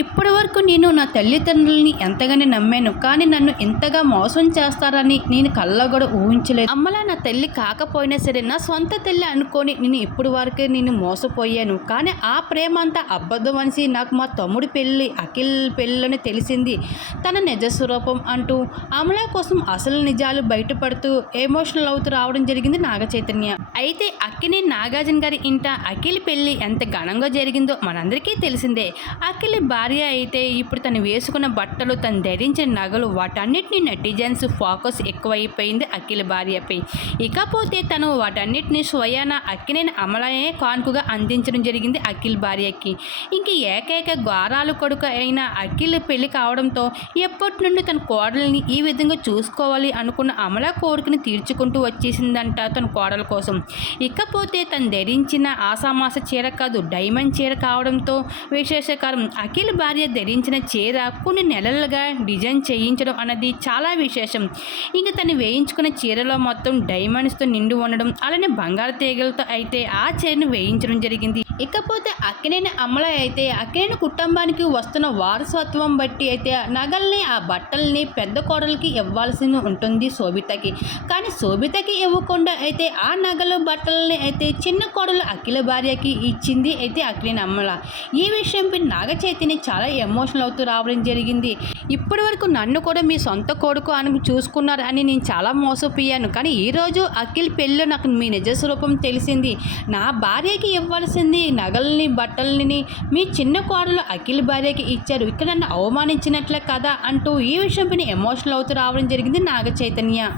ఇప్పటి వరకు నేను నా తల్లిదండ్రులని ఎంతగానే నమ్మాను కానీ నన్ను ఇంతగా మోసం చేస్తారని నేను కళ్ళలో కూడా ఊహించలేదు. అమ్మలా నా తల్లి కాకపోయినా సరే నా సొంత తల్లి అనుకొని నేను ఇప్పటి వరకే నేను మోసపోయాను. కానీ ఆ ప్రేమ అంతా అబద్ధం అనేసి నాకు మా తమ్ముడి పెళ్ళి అఖిల్ పెళ్ళని తెలిసింది. తన నిజ స్వరూపం అంటూ అమల కోసం అసలు నిజాలు బయటపడుతూ ఎమోషనల్ అవుతూ రావడం జరిగింది నాగ చైతన్య అయితే అక్కిని నాగార్జున గారి ఇంట అఖిల్ పెళ్ళి ఎంత ఘనంగా జరిగిందో మనందరికీ తెలిసిందే. అఖిల్ భార్య అయితే ఇప్పుడు తను వేసుకున్న బట్టలు తను ధరించిన నగలు వాటన్నిటిని నెటిజన్స్ ఫోకస్ ఎక్కువైపోయింది అఖిల్ భార్యపై. ఇకపోతే తను వాటన్నిటిని స్వయాన అక్కినేని అమలనే కానుకగా అందించడం జరిగింది అఖిల్ భార్యకి. ఇంక ఏకైక గారాలు కొడుకు అయిన అఖిల్ పెళ్ళి కావడంతో ఎప్పటి నుండి తన కోడల్ని ఈ విధంగా చూసుకోవాలి అనుకున్న అమల కోరికను తీర్చుకుంటూ వచ్చేసిందంట తన కోడల కోసం. ఇకపోతే తను ధరించిన ఆసామాస చీర కాదు డైమండ్ చీర కావడంతో విశేషకరం అఖిల్ భార్య ధరించిన చీర కొన్ని నెలలుగా డిజైన్ చేయించడం అన్నది చాలా విశేషం. ఇంకా తను వేయించుకున్న చీరలో మొత్తం డైమండ్స్తో నిండి ఉండడం అలానే బంగారు తీగలతో అయితే ఆ చీరను వేయించడం జరిగింది. ఇకపోతే అక్కినేని అమల అయితే అక్కినేని కుటుంబానికి వస్తున్న వారసత్వం బట్టి అయితే నగల్ని ఆ బట్టల్ని పెద్ద కోడలకి ఇవ్వాల్సి ఉంటుంది శోభితకి. కానీ శోభితకి ఇవ్వకుండా అయితే ఆ నగలు బట్టలని అయితే చిన్న కోడలు అఖిల భార్యకి ఇచ్చింది అయితే అక్కినేని అమ్మల ఈ విషయంపై నాగ చైతన్య చాలా ఎమోషనల్ అవుతూ రావడం జరిగింది. ఇప్పటి వరకు నన్ను కూడా మీ సొంత కొడుకు అని చూసుకున్నారు అని నేను చాలా మోసపోయాను. కానీ ఈరోజు అఖిల్ పెళ్ళి నాకు మీ నిజ స్వరూపం తెలిసింది. నా భార్యకి ఇవ్వాల్సింది నగల్ని బట్టల్ని మీ చిన్న కోడలు అఖిల్ భార్యకి ఇచ్చారు. ఇక్కడ నన్ను అవమానించినట్లే కదా అంటూ ఈ విషయంపై ఎమోషనల్ అవుతూ రావడం జరిగింది నాగ చైతన్య